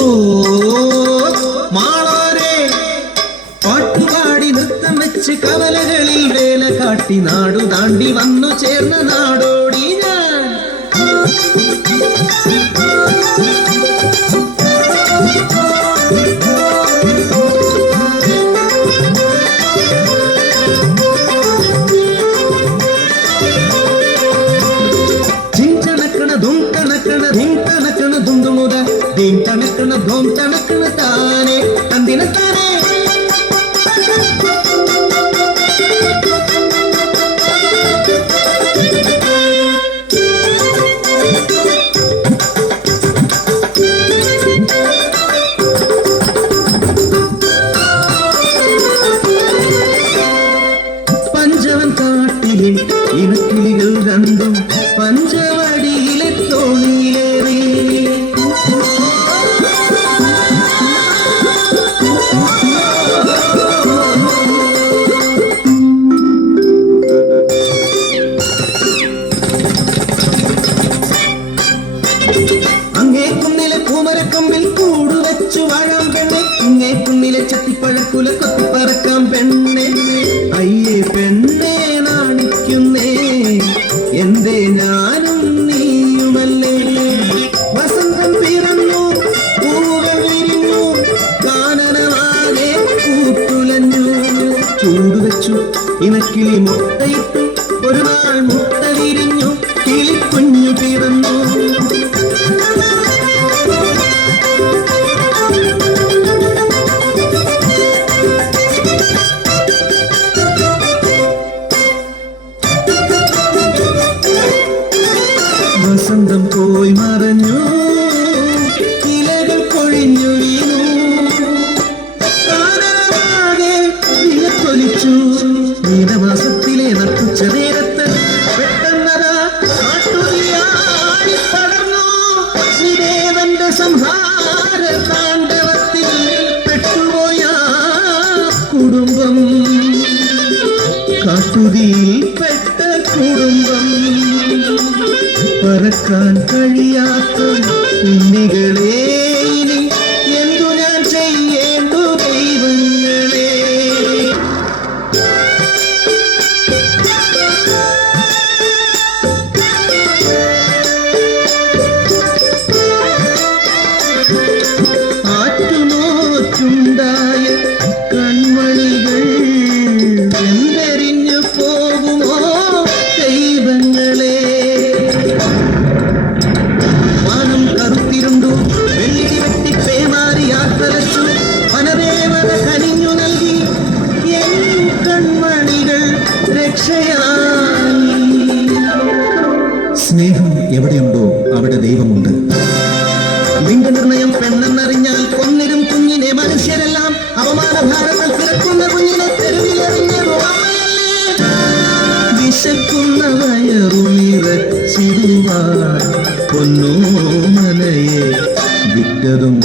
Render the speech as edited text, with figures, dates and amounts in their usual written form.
ഓ മാളോരെ പാട്ടുപാടി നൃത്തം വെച്ച് കവലകളിൽ വേല കാട്ടി നാടു താണ്ടി വന്നു ചേർന്ന നാടോടി ഞാൻ. ധൂം തണക്കണ താനെ തന്തിന താനെ പഞ്ചവൻ കാട്ടിലെ ഇണക്കിളികൾ രണ്ടും പഞ്ചവടിയിലെ തോണിയിലേറി. അങ്ങേ കുന്നിലെ പൂമരക്കൊമ്പിൽ കൂടുവച്ചു വാഴാം പെണ്ണെ, ഇങ്ങേ കുന്നിലെ ചട്ടിപ്പഴക്കുല കൊത്തിപ്പറക്കാം പെണ്ണെ. അയ്യേ പെണ്ണെ നാണിക്കുന്നേ എന്തേ ഞാനും നീയുമല്ലേ. വസന്തം പിറന്നു പൂവുകൾ വിരിഞ്ഞു കാനനമാകെ പൂത്തുലഞ്ഞു. കൂടുവച്ചു ഇണക്കിളി മുട്ടയിട്ടു ഒരു നാൾ മുട്ട വിരിഞ്ഞു കിളിക്കുഞ്ഞു പിറന്നു. വസന്തം പോയി മറഞ്ഞു ഇലകൾ കൊഴിഞ്ഞു വീണു കാനനമാകെ വിലക്കൊലിച്ചു. മീനമാസത്തിലെ നട്ടുച്ച നേരത്ത് പെട്ടെന്നതാ കാട്ടുതീയാടി പടർന്നു. ശ്രീദേവന്റെ സംഹാര താണ്ഡവത്തിൽ പെട്ടുപോയ കുടുംബം, കാട്ടുതീയിൽ പെട്ട കുടുംബം. പറക്കാൻ കഴിയാത്ത കുഞ്ഞികളെ ഇനി എന്തു ഞാൻ ചെയ്യേണ്ടു ദൈവങ്ങളെ. ആറ്റുനോറ്റുണ്ടായ കൺമണികൾ എന്തെറിഞ്ഞു പോകുമോ ദൈവങ്ങളെ. വാനം കറുത്തിരുണ്ടു വെള്ളി വെട്ടി പേമാരി യാത്രച്ചു വനദേവത കനിഞ്ഞു നൽകി എൻ കൺമണികൾ രക്ഷയായി. സ്നേഹം എവിടെയുണ്ടോ അവിടെ ദൈവമുണ്ട്. ലിംഗനിർണയം പെണ്ണെന്നറിഞ്ഞാൽ കൊന്നിരും കുഞ്ഞിനെ മനുഷ്യരെല്ലാം. അവമാനഭാരങ്ങൾ പിറക്കുന്ന കുഞ്ഞിനെ തെരുവിലെറിഞ്ഞു വിശക്കുന്ന വയറുമിറച്ചിടുവാൻ പൊന്നോമനയെ വിറ്റതും